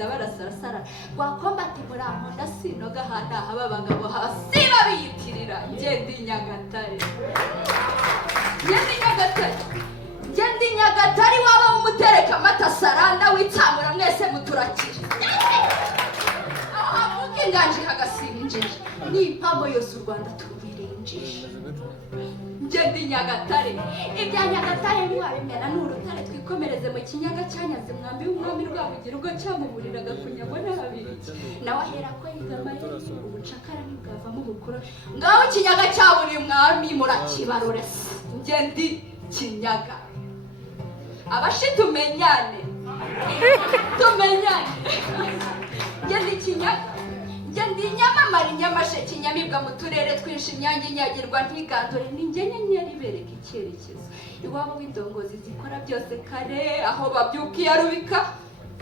Rwanda barasarasara wakomba ati murankunda sinoga hana haba abagabo hasi babiyitirira ngende Nyagatare ngende Nyagatare waba umutereka amata saranda witsamura mwese muturakira aho havuga inganje hagasinjira ni impamo yose u Rwanda tubirinjije ngende Nyagatare ibya Nyagatare mwabimena n'urutare twikomereze mu kinyaga cyanyaze mwambi w'umwami Rwabugira ubwo cyamuburiraga kunyagwa n'ababiri nawe ahera ko yigamaye ubucakara ntibwavamo ubukuru ngaho ikinyaga cyaburiye umwami murakibarore ngende Kinyaga abashitumenyane ngende Kinyaga ngende Nyamamare Nyamasheke Nyamibwa mu turere twinshi imyange inyagirwa ntigandure ninjye nyenyeri bereka icyerekezo iwabo w'indongozi zikora byose kare aho babyukiye rubika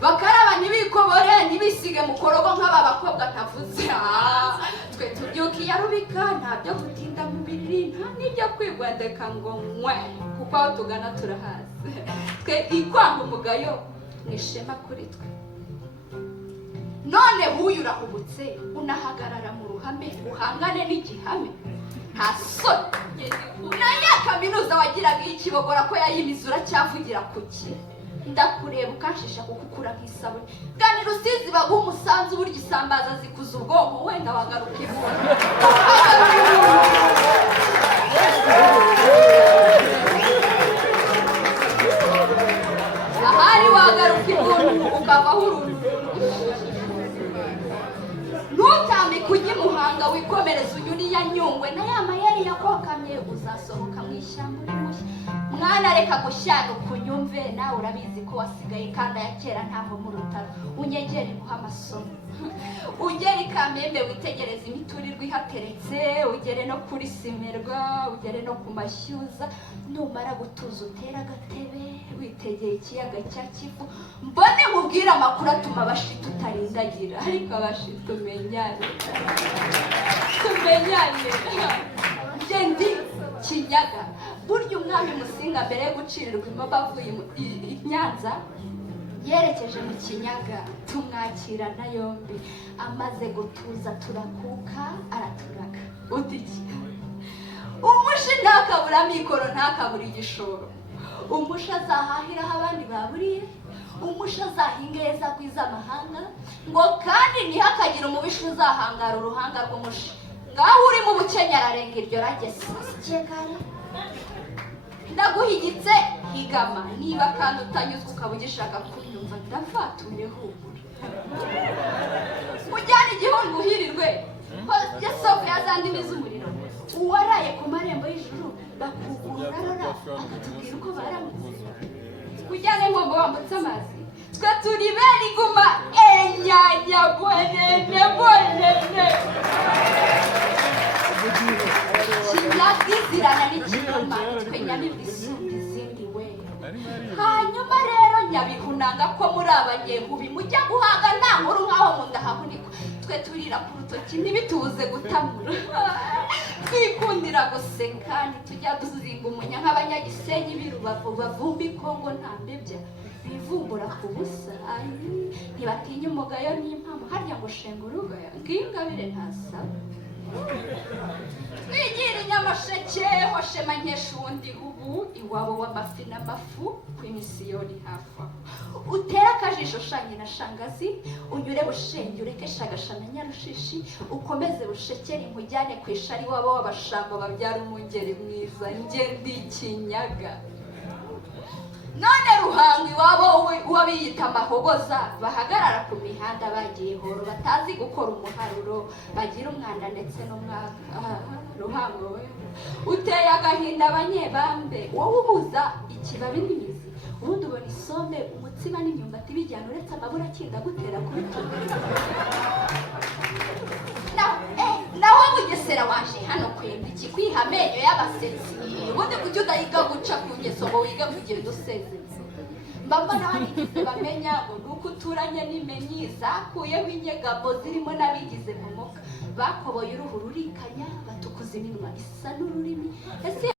bakaraba ntibikobore ntibisige mu korogo nk'aba bakobwa ntavuze twe tubyukiye rubika ntabyo gutinda mu biriri nta n'ibyo kwigwandeka ngo nkwe kuko aho tugana turahazi twe ikwanga umugayo ni ishema kuri twe none huyu urahubutse unahagarara mu ruhame uhangane n'igihame nta soni na ya kaminuza wagiraga ikibogora ko yayimizura cyavugira kuki ndakureba ukanshisha kukukura nk'isabune gani Rusizi baguha umusanzu burya isambaza zikuza ubwonko wenda wagaruka ibuntu ahari wagaruka ibuntu ukavaho uruntu ntutamike ujye Muhanga wikomereza unyuri ya Nyungwe na ya mayeri yakokamye uzasohoka mu ishyamba uri mushya mwana reka gushyana ukunyumve nawe urabizi ko wasigaye kandi ya kera ntaho mu rutaro unyegere guha amasomo ugere i Kamembe witegereza imiturirwa ihateretse ugere no kuri Simerwa ugere no ku Mashyuza numara gutuza utera agatebe witegeye ikiyaga cya Kivu mbone nkubwira amakuru atuma abashita utarindagira ariko abashita tumenyane ngende Kinyaga burya umwami Musinga mbere yo gucirirwa imbaga avuye i Nyanza yerekeje mu Kinyaga tumwakirana yombi amaze gutuza turakuka araturaga utiki umushi ntakabura mikoro ntakabura igishoro umushi azahahiraho abandi baburiye umushi azahinga yeza kwiza amahanga ngo kandi ntihakagira umubisha uzahangara uruhanga rw'umushi ngaho uri mu bukenyera arenga iryo ragese kigara ndaguhigitse higama niba kandi utanyuzwe ukaba ugishaka kunyumva ndafatuye humura ujyana igihungu uhirirwe ya soko yazandimi z'umuriro uwaraye ku marembo y'ijuru bakugurura rora akatubwira uko baramutse ujyane nkombo wambutse amazi twe turi bene iguma enyanya bonene Kinyaga n'ikigoma twe Nyamibwa isumba izindi we hanyuma rero Nyabihunanga ko muri abanyehubi mujya guhaga nta nkuru nk'aho mu nda hahunikwa twe turira ku rutoki ntibitubuze gutamura twikundira guseka ntitujya duzinga umunya nk'abanyagisenyi b'Irubavu bavumba Kongo nta mbebya bivumbura ku busa ntibatinya umugayo n'impamo harya ngo shenga urugaya ngingabire ntasaba twigira Nyamasheke hoshema nkeshundi ubu iwabo w'amafi n'amafu ku imisiyoni hafa utera akajisho shanye na shangazi unyure Bushenge ureke Shagasha na Nyarushishi ukomeze Bushekeri nkujyane ku ishari wabo w'abashamba babyara umungeri mwiza ngende Kinyaga none Ruhango iwabo wabiyita amahogoza bahagarara ku mihanda bagiye horo batazi gukora umuharuro bagira umwanda ndetse n'umwaka Ruhango we uteye agahinda abanyebambe wowe ubuza ikibabi n'imizi ubundi ubona isombe umutsima n'imyumbati bijyana uretse amabura akinda gutera kuri tuba naho Bugesera waje hano kwenda iki kwiha amenyo y'abasetsi ubundi kujya udahiga guca ku ngeso ngo wiga kugenda usezetse mbamba n'abanigize bamenya ngo nuko uturanye n'imenyi zakuyeho inyegamo zirimo n'abigize mu muka bakoboye uruhu rurikanya batukuza iminwa isa n'ururimi ese